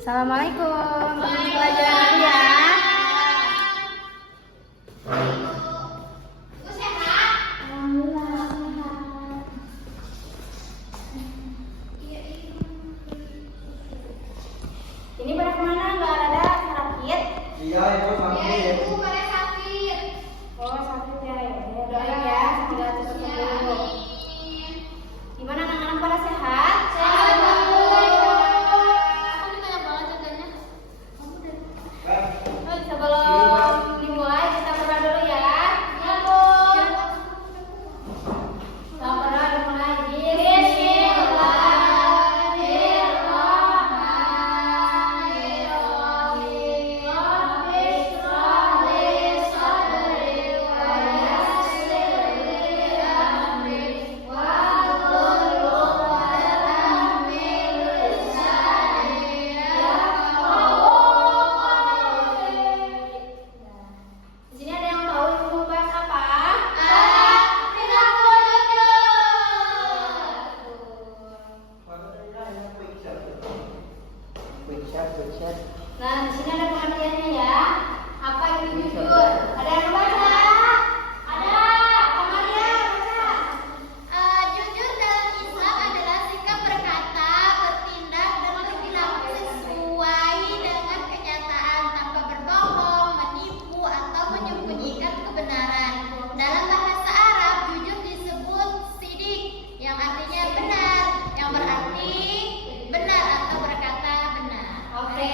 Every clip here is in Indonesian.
Assalamualaikum. Pelajaran dulu ya. Ini pada kemana? Nggak ada sakit? Iya, Ibu sakit. Ibu pada sakit. Oh sakit ya. Ya doain ya semoga cepat sembuh. Gimana anak-anak pada sehat? Sehat, Bu. Kamu banyak banget jajannya. Kamu udah. Sebelum dimulai kita berdoa dulu ya. Ya, Bu. Kita berdoa dimulai. Di sini ada yang tahu ibu mau bahas apa? Quick chat. Nah, di sini ada pengertiannya ya. Apa itu jujur? Ada yang baca? Ada. Amalia baca. Jujur dalam Islam adalah sikap berkata, bertindak, dan berperilaku sesuai dengan kenyataan tanpa berbohong, menipu, atau menyembunyikan kebenaran. Dalam bahasa Arab, jujur disebut sidik, yang artinya benar, yang berarti benar atau berkata benar. Oke.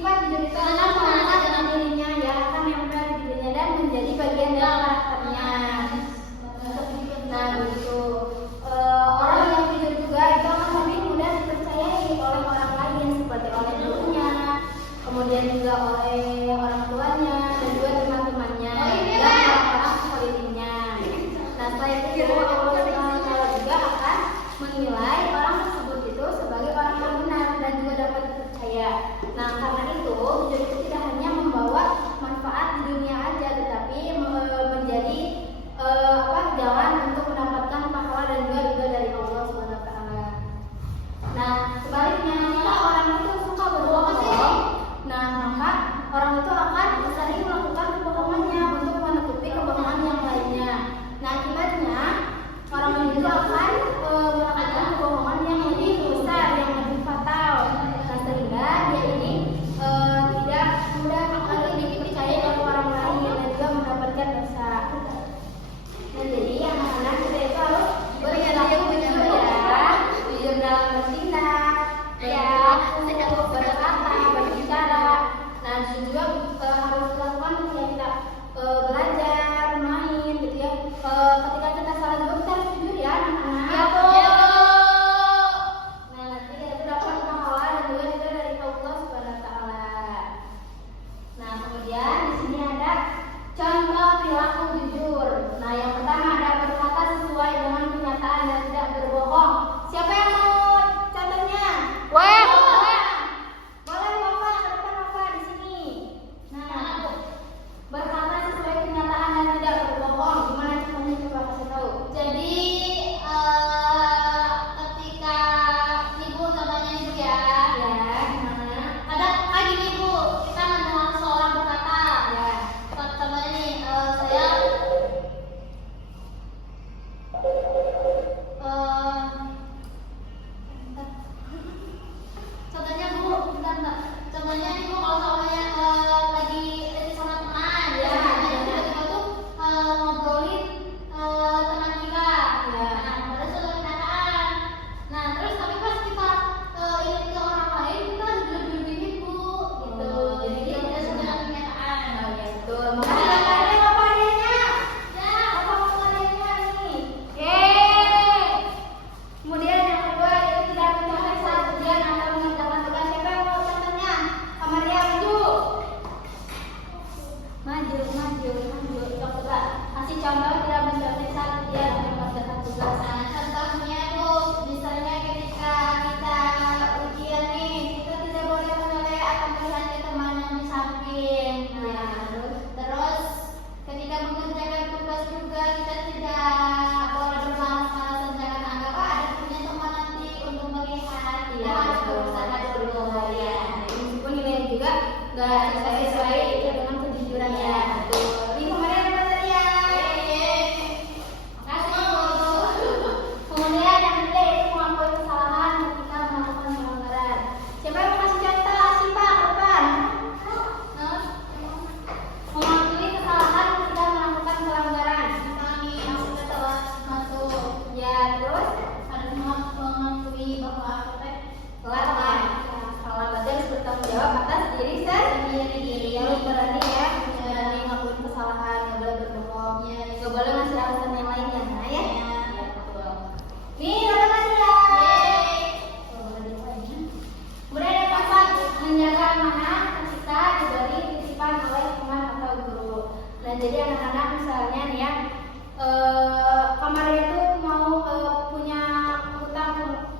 sifat jujur itu adalah melekat dalam dirinya, ya akan menempel di dirinya dan menjadi bagian dari karakternya. Nah, begitu. Orang yang jujur juga itu akan lebih mudah dipercayai oleh orang lain seperti oleh gurunya, kemudian juga oleh orang tuanya dan juga teman-temannya dan orang-orang sekelilingnya. Nah, selain itu Allah juga akan menilai orang tersebut itu sebagai orang yang benar dan juga dapat dipercaya. Nah, karena itu jujur itu tidak hanya membawa manfaat di dunia aja, tetapi menjadi jalan untuk mendapatkan pahala dan juga ridho dari Allah Subhanahu wa taala. Nah, sebaliknya jika orang itu suka berbohong, nah maka orang itu akan sering melakukan kebohongannya untuk menutupi kebohongan yang lainnya. Nah, akibatnya orang itu akan melakukan kebohongan yang lebih besar, yang lebih fatal. Nah, sehingga dia ini tidak mudah lagi dipercaya oleh orang lain dan juga mendapatkan dosa. Nah, jadi anak-anak kita itu harus berperilaku jujur ya, jujur dalam bertindak, berkata, berbicara. Nah, juga harus dilakukan ketika kita belajar, main, gitu ya. Ketika kita salah juga kita harus jujur ya, anak-anak. Nah, nanti kita dapat pahala dan juga ridho dari Allah Subhanahu wa taala. Nah, kemudian di sini ada contoh perilaku jujur. Nah, yang pertama ada berkata sesuai dengan kenyataan dan tidak berbohong. Siapa yang mau contohnya? Boleh Bapak, ke depan Bapak di sini. Nah, berkata sesuai kenyataan dan tidak berbohong. Gimana caranya, coba kasih tahu. Jadi ketika ibu contohnya ibu ya, Gimana? ada gini ibu, kita mendengar seseorang berkata, Ya. contohnya nih saya contohnya bu, bentar. Contohnya ibu kalau soalnya lagi sama teman, Ya. tiba-tiba tuh ngobrolin teman kita. Ya. Nah, terus kenyataan. Nah, terus tapi pas kita ingat ke orang lain, kita lebih bu, gitu. Jadi kita tidak sesuai dengan kenyataan. Nah, ya betul. Makanya ada apa adanya. Ya. Apa adanya nih? Yeay. Kemudian yang kedua itu tidak mencapai saat ujian atau mengerjakan tugas. Siapa yang mau contohnya? Amalia maju. Coba kasih contoh tidak mencapai saat ujian atau mengerjakan tugas. Nah, contohnya bu, misalnya ketika kita ujian nih, kita tidak boleh menoleh atau melihat ke teman yang di samping. Nah, terus ketika mengerjakan tugas juga kita tidak boleh bermalas-malasan, jangan anggap ada punya teman nanti untuk melihat. Kita harus berusaha dulu ya. Meskipun nilainya juga nggak sesuai itu dengan kejujuran ya. Ini kemarin apa tadi ya? Kasih bu. Kemudian yang ketiga itu mengakui kesalahan ketika melakukan pelanggaran. Siapa yang mau kasih contoh? Siapa ke depan? Mengakui kesalahan ketika melakukan pelanggaran. Kami aku telah masuk. Ya, terus Harus mengakui bahwa aku teh salah berarti harus bertanggung jawab atas diri sendiri. Harus berani ya, berani ngakuin kesalahan, nggak boleh berbohong, nggak boleh ngasih alasan yang lainnya. Nah ya. Nih, udah kasih ya. Kemudian yang keempat, menjaga amanah ketika diberi titipan oleh teman atau guru. Nah, jadi anak-anak misalnya nih ya, Kamaria itu mau punya hutang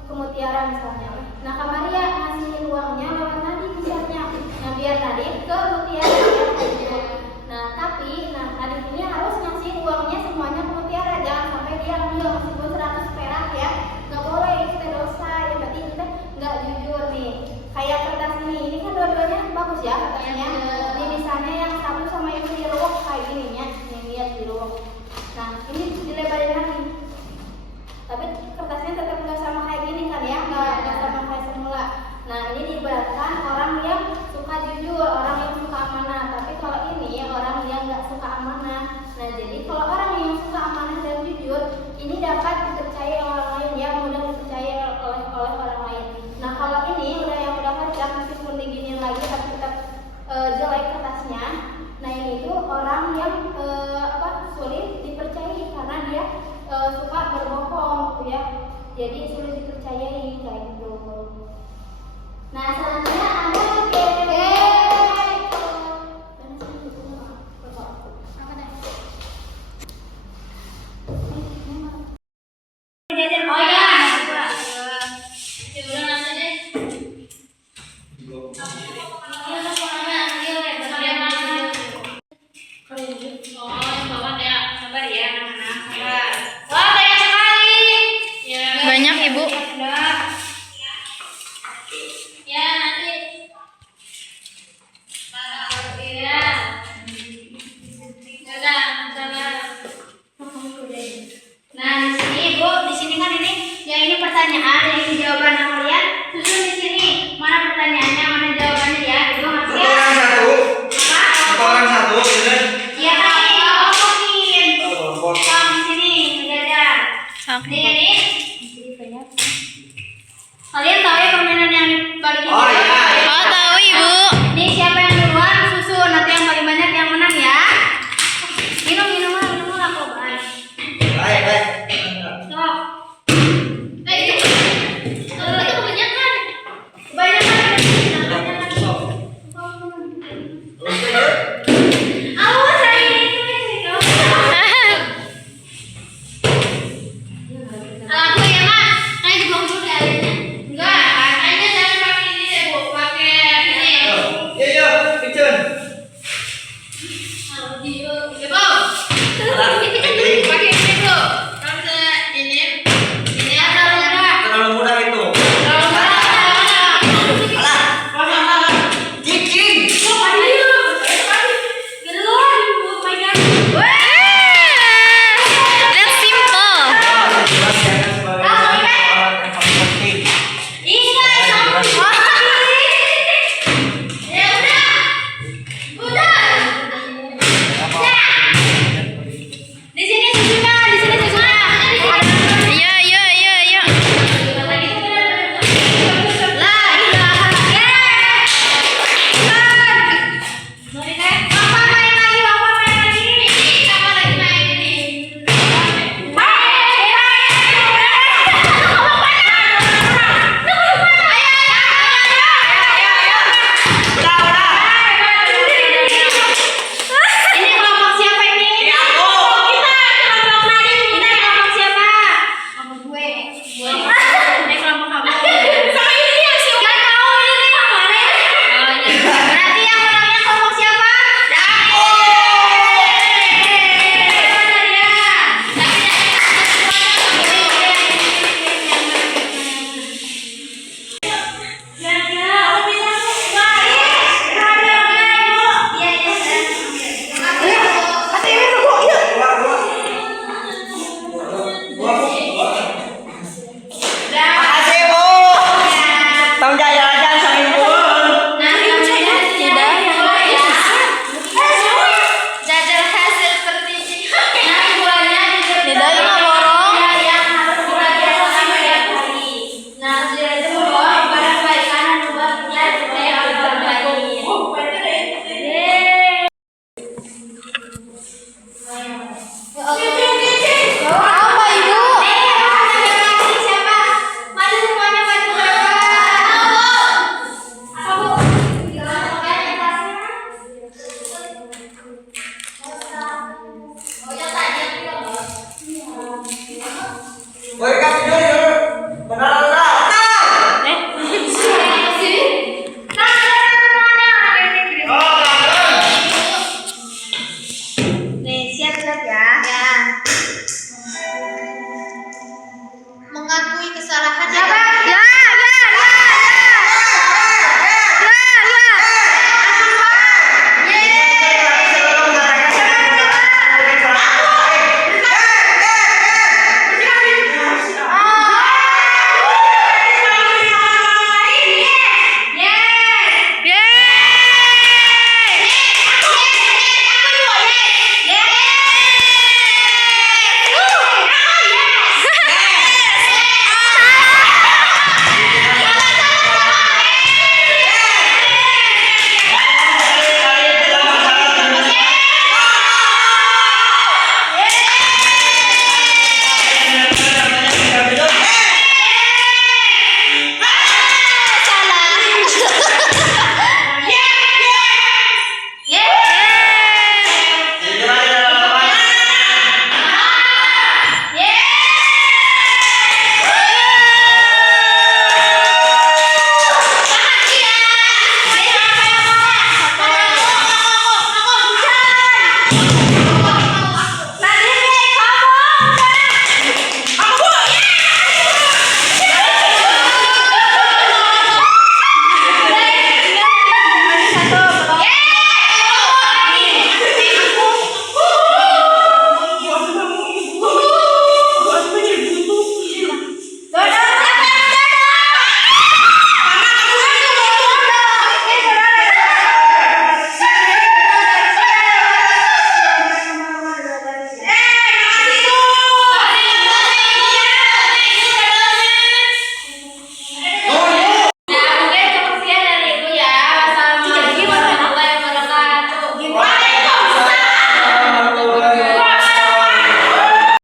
ke Mutiara misalnya. Nah, Kamaria ngasih uangnya lewat Nadi misalnya. Nah, biar Nadi ke Mutiara. Nah, tapi Nadi ini harus ngasih uangnya semuanya ke Mutiara. Jangan sampai dia ambil meskipun 100 perak ya. Nggak boleh, itu dosa ya. Berarti kita nggak jujur nih. Kayak kertas ini kan dua-duanya bagus ya katanya. Ini misalnya yang satu sama itu diruwek kayak gini ya. Nih lihat diruwek. Nah, ini dilebarin lagi. Tapi kertasnya tetap nggak sama kayak gini kan ya, nggak sama kayak semula. Nah, ini diibaratkan orang yang suka jujur, orang yang suka amanah. Tapi kalau ini orang yang nggak suka amanah. Nah, jadi kalau orang yang suka amanah dan jujur, ini dapat